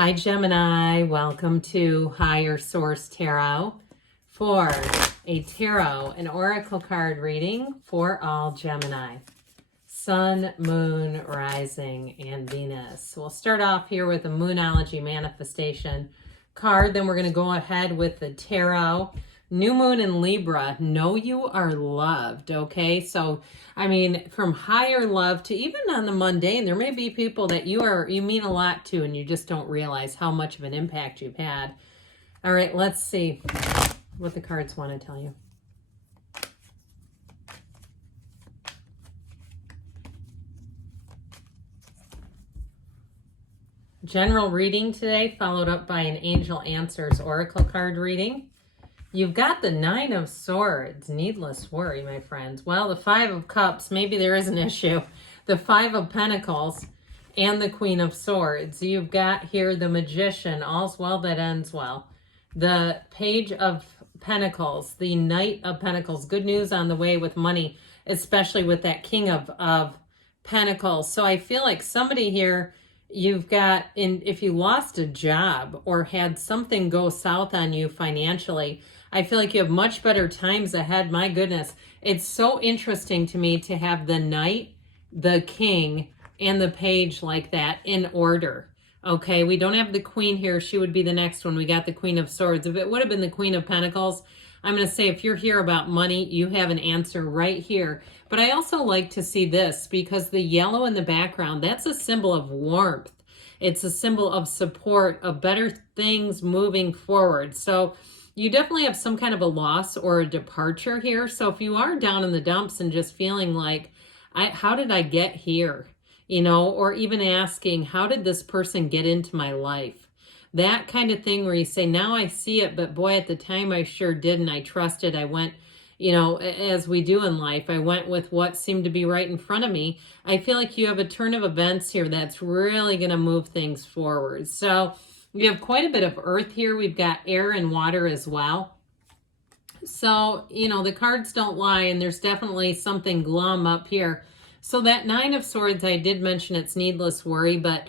Hi, Gemini. Welcome to Higher Source Tarot for a tarot and oracle card reading for all Gemini. Sun, Moon, Rising, and Venus. We'll start off here with a Moonology manifestation card. Then we're going to go ahead with the tarot. New Moon in Libra. Know you are loved. Okay, so I mean, from higher love to even on the mundane, there may be people that you mean a lot to, and you just don't realize how much of an impact you've had. All right, let's see what the cards want to tell you. General reading today, followed up by an Angel Answers Oracle card reading. You've got the Nine of Swords. Needless worry, my friends. Well, the Five of Cups, maybe there is an issue. The Five of Pentacles and the Queen of Swords. You've got here the Magician. All's well that ends well. The Page of Pentacles. The Knight of Pentacles. Good news on the way with money, especially with that King of Pentacles. So I feel like somebody here, you've got, if you lost a job or had something go south on you financially, I feel like you have much better times ahead. My goodness. It's so interesting to me to have the Knight, the King, and the Page like that in order. Okay, we don't have the Queen here. She would be the next one. We got the Queen of Swords. If it would have been the Queen of Pentacles, I'm going to say if you're here about money, you have an answer right here. But I also like to see this because the yellow in the background, that's a symbol of warmth. It's a symbol of support, of better things moving forward. So you definitely have some kind of a loss or a departure here. So if you are down in the dumps and just feeling like, how did I get here? You know, or even asking, how did this person get into my life? That kind of thing where you say, now I see it, but boy, at the time I sure didn't. I trusted. I went, you know, as we do in life, I went with what seemed to be right in front of me. I feel like you have a turn of events here that's really going to move things forward. So you have quite a bit of earth here. We've got air and water as well. So, you know, the cards don't lie, and there's definitely something glum up here. So that Nine of Swords, I did mention it's needless worry, but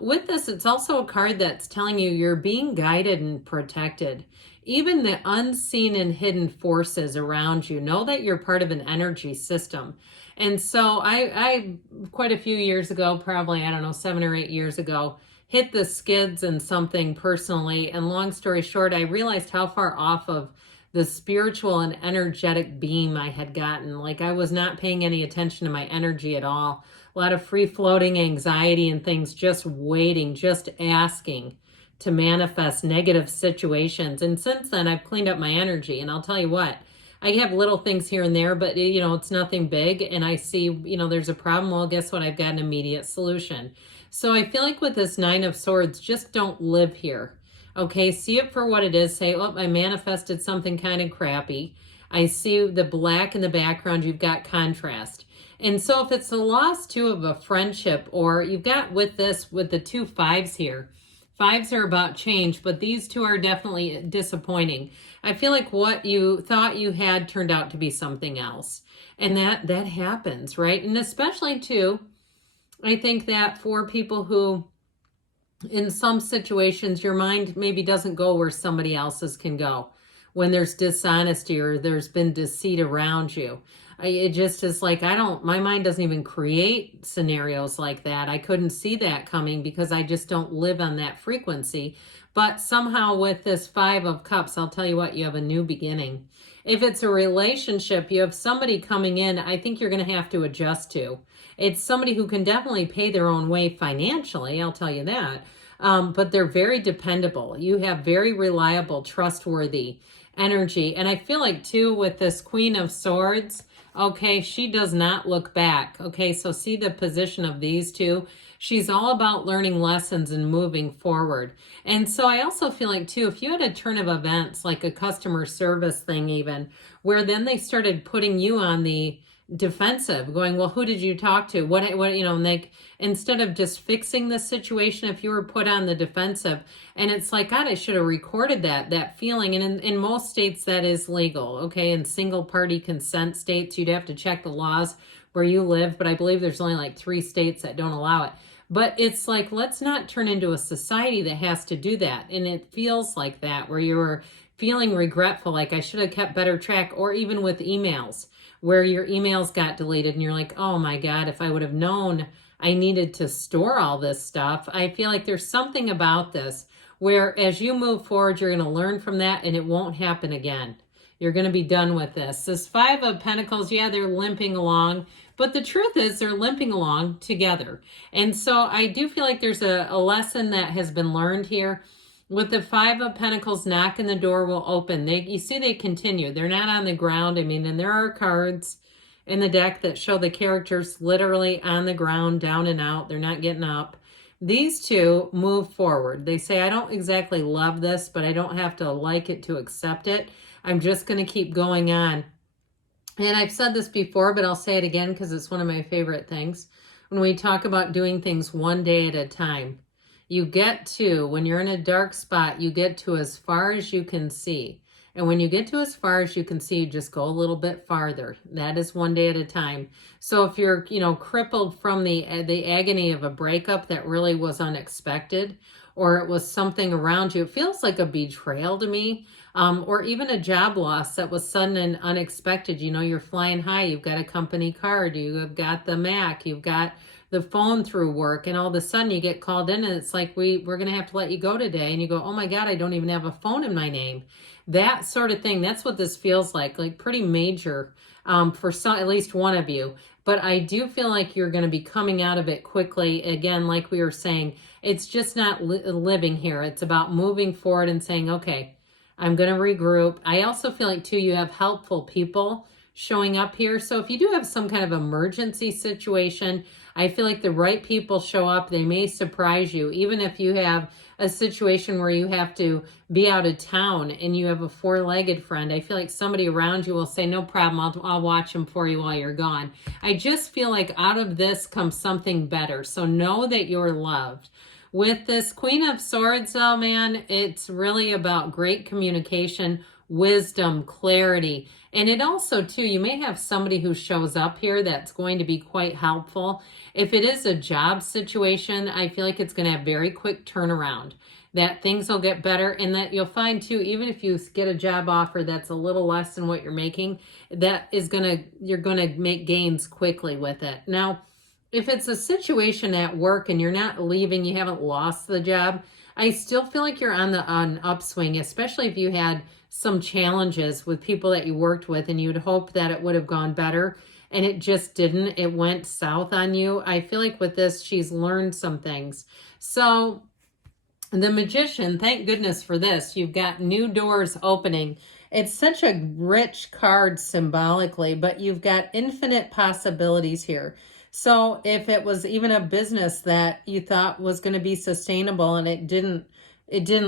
with this, it's also a card that's telling you you're being guided and protected. Even the unseen and hidden forces around you, know that you're part of an energy system. And so I quite a few years ago, probably, I don't know, 7 or 8 years ago, hit the skids in something personally. And long story short, I realized how far off of the spiritual and energetic beam I had gotten. Like I was not paying any attention to my energy at all. A lot of free-floating anxiety and things, just waiting, just asking to manifest negative situations. And since then, I've cleaned up my energy. And I'll tell you what, I have little things here and there, but you know, it's nothing big. And I see, you know, there's a problem. Well, guess what? I've got an immediate solution. So I feel like with this Nine of Swords, just don't live here. Okay, see it for what it is. Say, oh, I manifested something kind of crappy. I see the black in the background. You've got contrast. And so if it's the loss too of a friendship, or you've got with this, with the two fives here, fives are about change, but these two are definitely disappointing. I feel like what you thought you had turned out to be something else. And that happens, right? And especially too, I think that for people who, in some situations, your mind maybe doesn't go where somebody else's can go. When there's dishonesty or there's been deceit around you. It just is like, my mind doesn't even create scenarios like that. I couldn't see that coming because I just don't live on that frequency. But somehow with this Five of Cups, I'll tell you what, you have a new beginning. If it's a relationship, you have somebody coming in, I think you're going to have to adjust to. It's somebody who can definitely pay their own way financially, I'll tell you that. But they're very dependable. You have very reliable, trustworthy energy. And I feel like too with this Queen of Swords, okay, she does not look back. Okay, so see the position of these two. She's all about learning lessons and moving forward. And so I also feel like too, if you had a turn of events, like a customer service thing even, where then they started putting you on the defensive, going, well, who did you talk to? What, you know, and they, instead of just fixing the situation, if you were put on the defensive, and it's like, God, I should have recorded that feeling. And in most states that is legal. Okay. In single party consent states, you'd have to check the laws where you live, but I believe there's only like 3 states that don't allow it. But it's like, let's not turn into a society that has to do that. And it feels like that, where you're feeling regretful, like I should have kept better track, or even with emails, where your emails got deleted and you're like, oh my God, if I would have known I needed to store all this stuff. I feel like there's something about this where as you move forward, you're going to learn from that and it won't happen again. You're going to be done with this. This Five of Pentacles, yeah, they're limping along, but the truth is they're limping along together. And so I do feel like there's a lesson that has been learned here. With the Five of Pentacles, knocking the door will open. You see they continue. They're not on the ground. I mean, and there are cards in the deck that show the characters literally on the ground, down and out. They're not getting up. These two move forward. They say, I don't exactly love this, but I don't have to like it to accept it. I'm just going to keep going on. And I've said this before, but I'll say it again because it's one of my favorite things. When we talk about doing things one day at a time, you get to, when you're in a dark spot, you get to as far as you can see. And when you get to as far as you can see, just go a little bit farther. That is one day at a time. So if you're, crippled from the agony of a breakup that really was unexpected, or it was something around you, it feels like a betrayal to me, or even a job loss that was sudden and unexpected. You're flying high, you've got a company card, you have got the Mac, you've got the phone through work, and all of a sudden you get called in and it's like, we're going to have to let you go today. And you go, oh my God, I don't even have a phone in my name. That sort of thing. That's what this feels like pretty major for some, at least one of you. But I do feel like you're going to be coming out of it quickly. Again, like we were saying, it's just not living here. It's about moving forward and saying, okay, I'm going to regroup. I also feel like too, you have helpful people showing up here. So if you do have some kind of emergency situation, I feel like the right people show up. They may surprise you. Even if you have a situation where you have to be out of town and you have a four-legged friend, I feel like somebody around you will say, no problem, I'll watch them for you while you're gone. I just feel like out of this comes something better. So know that you're loved. With this Queen of Swords, oh man, it's really about great communication, wisdom, clarity. And it also, too, you may have somebody who shows up here that's going to be quite helpful. If it is a job situation, I feel like it's going to have very quick turnaround, that things will get better, and that you'll find, too, even if you get a job offer that's a little less than what you're making, you're going to make gains quickly with it. Now, if it's a situation at work and you're not leaving, you haven't lost the job, I still feel like you're on an upswing, especially if you had some challenges with people that you worked with and you'd hope that it would have gone better and it just didn't. It went south on you. I feel like with this, she's learned some things. So the Magician, thank goodness for this. You've got new doors opening. It's such a rich card symbolically, but you've got infinite possibilities here. So if it was even a business that you thought was going to be sustainable and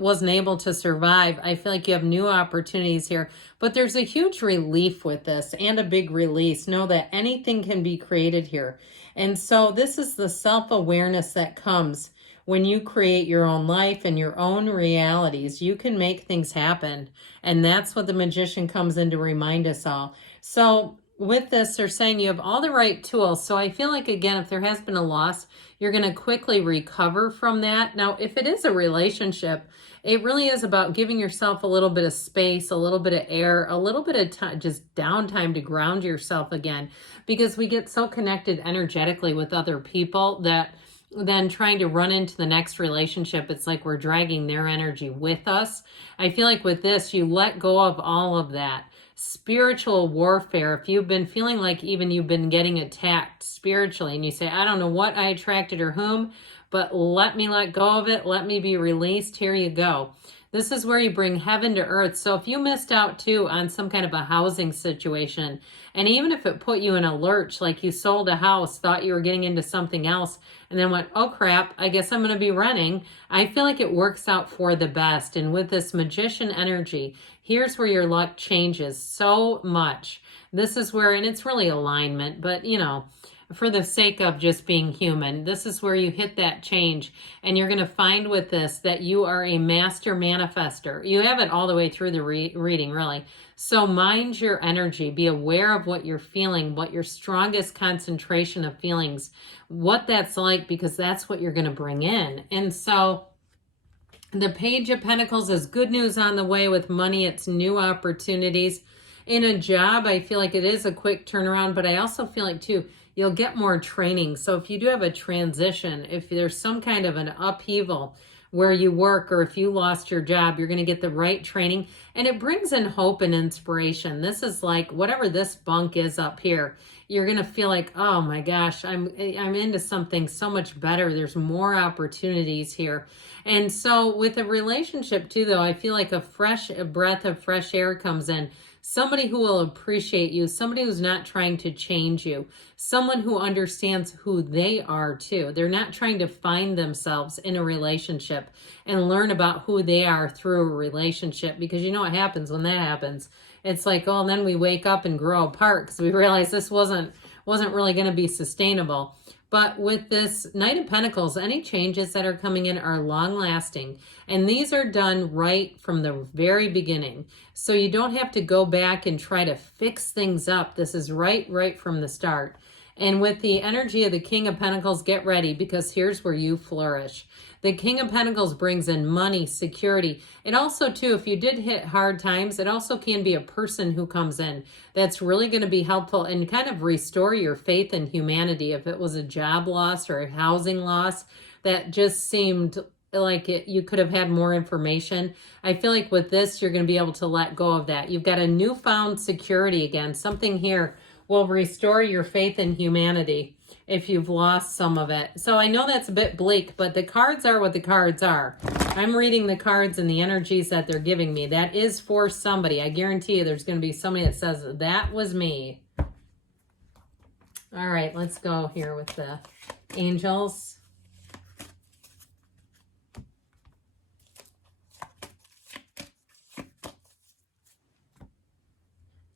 wasn't able to survive, I feel like you have new opportunities here. But there's a huge relief with this and a big release. Know that anything can be created here. And so this is the self-awareness that comes when you create your own life and your own realities. You can make things happen. And that's what the Magician comes in to remind us all. So with this, they're saying you have all the right tools. So I feel like, again, if there has been a loss, you're going to quickly recover from that. Now, if it is a relationship, it really is about giving yourself a little bit of space, a little bit of air, a little bit of time, just downtime to ground yourself again, because we get so connected energetically with other people that then trying to run into the next relationship, it's like we're dragging their energy with us. I feel like with this, you let go of all of that. Spiritual warfare, if you've been feeling like even you've been getting attacked spiritually and you say, I don't know what I attracted or whom, but let me let go of it. Let me be released. Here you go. This is where you bring heaven to earth. So if you missed out too on some kind of a housing situation, and even if it put you in a lurch, like you sold a house, thought you were getting into something else, and then went, oh crap, I guess I'm going to be renting, I feel like it works out for the best. And with this Magician energy, here's where your luck changes so much. This is where, and it's really alignment, but for the sake of just being human. This is where you hit that change, and you're going to find with this that you are a master manifester. You have it all the way through the reading, really. So mind your energy. Be aware of what you're feeling, what your strongest concentration of feelings, what that's like, because that's what you're going to bring in. And so the Page of Pentacles is good news on the way with money. It's new opportunities. In a job, I feel like it is a quick turnaround, but I also feel like, too, you'll get more training. So if you do have a transition, if there's some kind of an upheaval where you work, or if you lost your job, you're going to get the right training. And it brings in hope and inspiration. This is like whatever this bunk is up here, you're going to feel like, oh my gosh, I'm into something so much better. There's more opportunities here. And so with a relationship too, though, I feel like a breath of fresh air comes in. Somebody who will appreciate you, somebody who's not trying to change you, someone who understands who they are too. They're not trying to find themselves in a relationship and learn about who they are through a relationship, because you know what happens when that happens. It's like, oh, and then we wake up and grow apart because we realize this wasn't really going to be sustainable. But with this Knight of Pentacles, any changes that are coming in are long-lasting. And these are done right from the very beginning. So you don't have to go back and try to fix things up. This is right from the start. And with the energy of the King of Pentacles, get ready, because here's where you flourish. The King of Pentacles brings in money, security. It also, too, if you did hit hard times, it also can be a person who comes in that's really going to be helpful and kind of restore your faith in humanity. If it was a job loss or a housing loss that just seemed like you could have had more information, I feel like with this, you're going to be able to let go of that. You've got a newfound security again. Something here will restore your faith in humanity if you've lost some of it. So I know that's a bit bleak, but the cards are what the cards are. I'm reading the cards and the energies that they're giving me. That is for somebody. I guarantee you there's going to be somebody that says, that was me. All right, let's go here with the angels.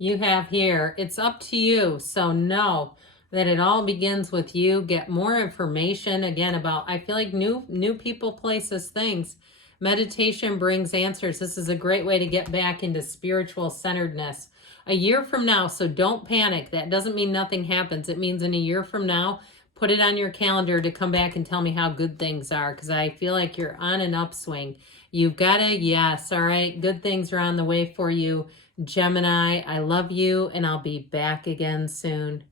You have here, it's up to you. So know that it all begins with you. Get more information again about, I feel like new people, places, things. Meditation brings answers. This is a great way to get back into spiritual centeredness. A year from now, so don't panic. That doesn't mean nothing happens. It means in a year from now, put it on your calendar to come back and tell me how good things are, because I feel like you're on an upswing. You've got a yes, all right? Good things are on the way for you. Gemini, I love you, and I'll be back again soon.